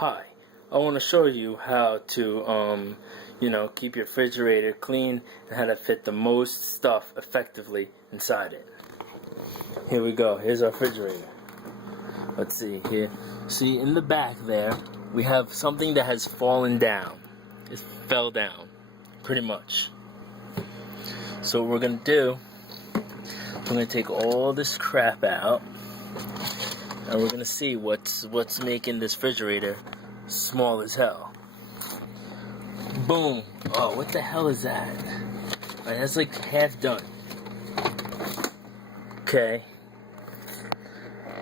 Hi, I want to show you how to, keep your refrigerator clean and how to fit the most stuff effectively inside it. Here we go. Here's our refrigerator. Let's see here. See, in the back there, we have something that has fallen down. It fell down, pretty much. So what we're going to do, we're going to take all this crap out, and we're going to see what's making this refrigerator small as hell. Boom. Oh, what the hell is that? Alright, that's like half done. Okay.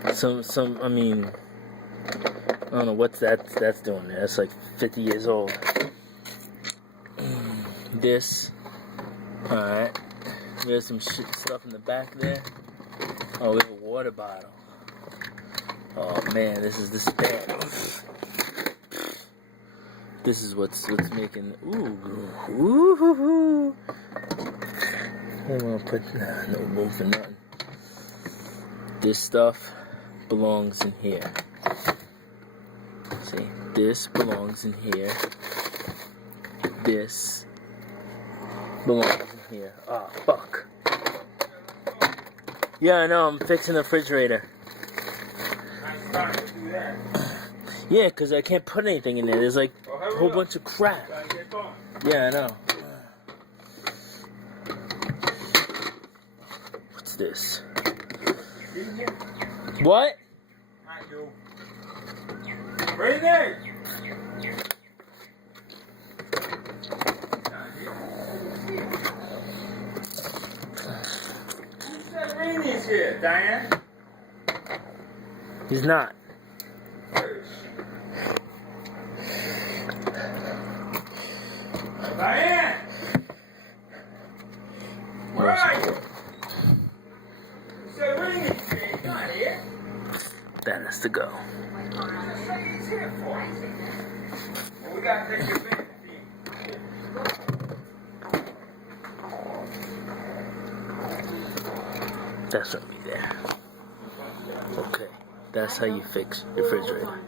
I don't know what that's doing there. That's like 50 years old. This. Alright. There's some stuff in the back there. Oh, we have a water bottle. Oh man, this is bad. This is what's making. Ooh. I don't want to put no room for nothing. This stuff belongs in here. See, this belongs in here. This belongs in here. Ah, oh, fuck. Yeah, I know. I'm fixing the refrigerator. Yeah, because I can't put anything in there. There's like a whole bunch of crap. Yeah, I know. What's this? What? Not you. Right there. Who's that Rainey's here, Diane? He's not. Diane! Where are you? You said Rainey's here. He's not here. That has to go. Just say he's here for. Well, we got to take your bed. That's gonna be there. Okay, that's how you fix your refrigerator.